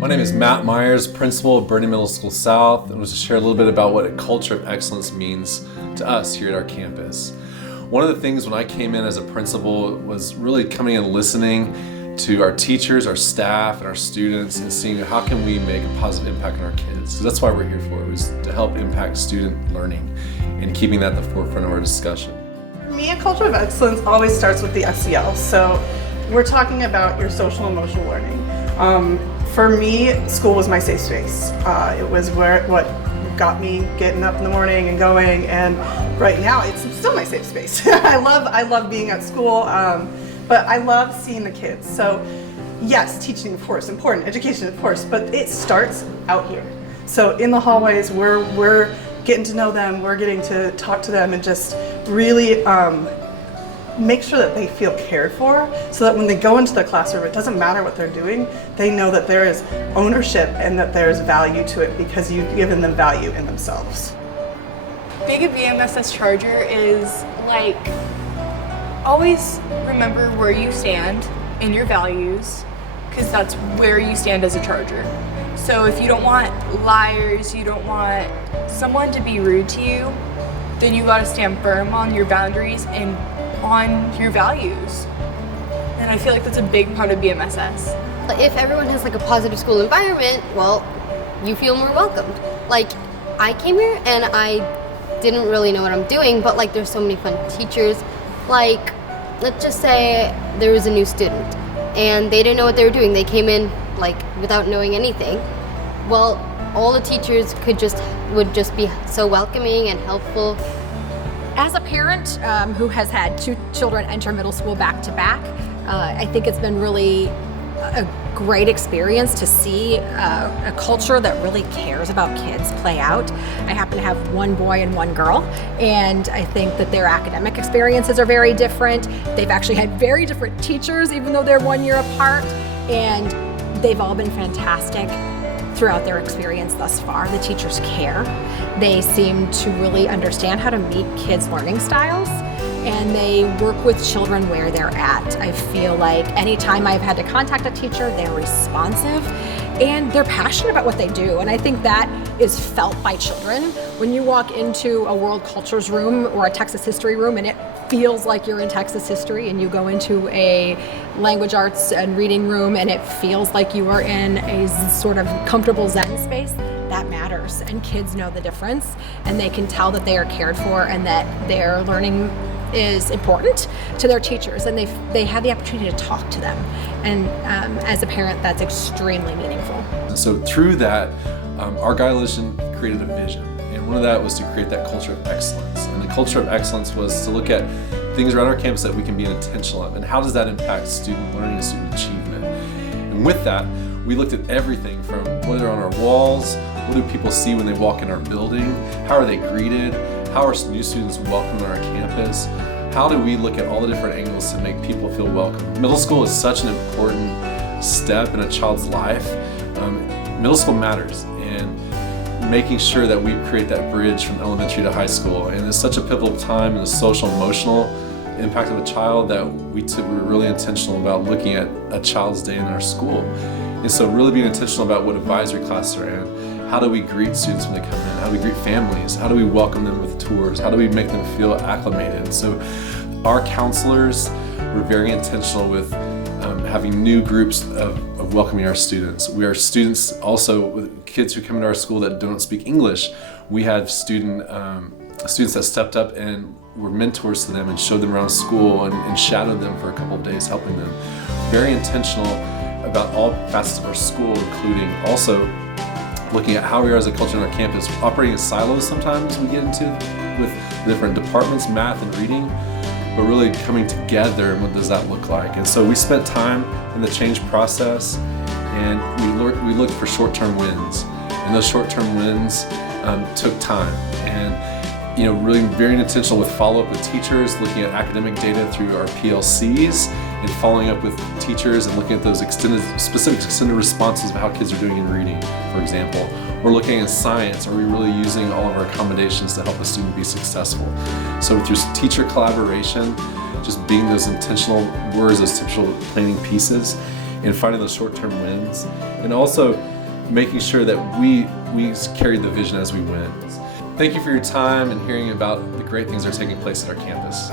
My name is Matt Myers, principal of Bernie Middle School South, and I was to share a little bit about what a culture of excellence means to us here at our campus. One of the things when I came in as a principal was really coming and listening to our teachers, our staff, and our students, and seeing how can we make a positive impact on our kids. Because that's why we're here for, was to help impact student learning and keeping that at the forefront of our discussion. For me, a culture of excellence always starts with the SEL. So we're talking about your social and emotional learning. For me, school was my safe space. It was what got me getting up in the morning and going, and right now it's still my safe space. I love being at school, but I love seeing the kids. So yes, teaching of course, important, education of course, but it starts out here. So in the hallways, we're getting to know them, we're getting to talk to them and just really make sure that they feel cared for, so that when they go into the classroom, it doesn't matter what they're doing, they know that there is ownership and that there's value to it because you've given them value in themselves. Being a BMSS Charger is like, always remember where you stand and your values, because that's where you stand as a Charger. So if you don't want liars, you don't want someone to be rude to you, then you gotta stand firm on your boundaries and on your values. And I feel like that's a big part of BMSS. If everyone has like a positive school environment, well, you feel more welcomed. Like, I came here and I didn't really know what I'm doing, but like there's so many fun teachers. Like, let's just say there was a new student and they didn't know what they were doing. They came in like without knowing anything. Well, all the teachers would just be so welcoming and helpful. As a parent who has had two children enter middle school back to back, I think it's been really a great experience to see a culture that really cares about kids play out. I happen to have one boy and one girl, and I think that their academic experiences are very different. They've actually had very different teachers, even though they're 1 year apart, and they've all been fantastic throughout their experience thus far. The teachers care. They seem to really understand how to meet kids' learning styles, and they work with children where they're at. I feel like anytime I've had to contact a teacher, they're responsive and they're passionate about what they do. And I think that is felt by children. When you walk into a world cultures room or a Texas history room and it feels like you're in Texas history, and you go into a language arts and reading room and it feels like you are in a sort of comfortable Zen space, that matters. And kids know the difference, and they can tell that they are cared for and that their learning is important to their teachers, and they have the opportunity to talk to them. And as a parent, that's extremely meaningful. So through that, our coalition created a vision, and one of that was to create that culture of excellence. And the culture of excellence was to look at things around our campus that we can be intentional of, and how does that impact student learning and student achievement. And with that, we looked at everything from what are on our walls, what do people see when they walk in our building, how are they greeted, how are new students welcomed on our campus, how do we look at all the different angles to make people feel welcome. Middle school is such an important step in a child's life. Middle school matters, and making sure that we create that bridge from elementary to high school. And it's such a pivotal time in the social emotional impact of a child that we were really intentional about looking at a child's day in our school. And so really being intentional about what advisory classes are in. How do we greet students when they come in? How do we greet families? How do we welcome them with tours? How do we make them feel acclimated? So our counselors were very intentional with having new groups of welcoming our students. We are students also with kids who come into our school that don't speak English. We had students that stepped up and were mentors to them and showed them around school and shadowed them for a couple of days, helping them. Very intentional about all facets of our school, including also looking at how we are as a culture on our campus, operating in silos sometimes we get into with different departments, math and reading, but really coming together and what does that look like. And so we spent time in the change process, and we looked for short-term wins. And those short-term wins took time. And really very intentional with follow-up with teachers, looking at academic data through our PLCs, and following up with teachers and looking at those specific extended responses of how kids are doing in reading, for example. We're looking at science. Are we really using all of our accommodations to help a student be successful? So through teacher collaboration, just being those intentional words, those typical planning pieces, and finding those short-term wins. And also making sure that we carried the vision as we went. Thank you for your time and hearing about the great things that are taking place at our campus.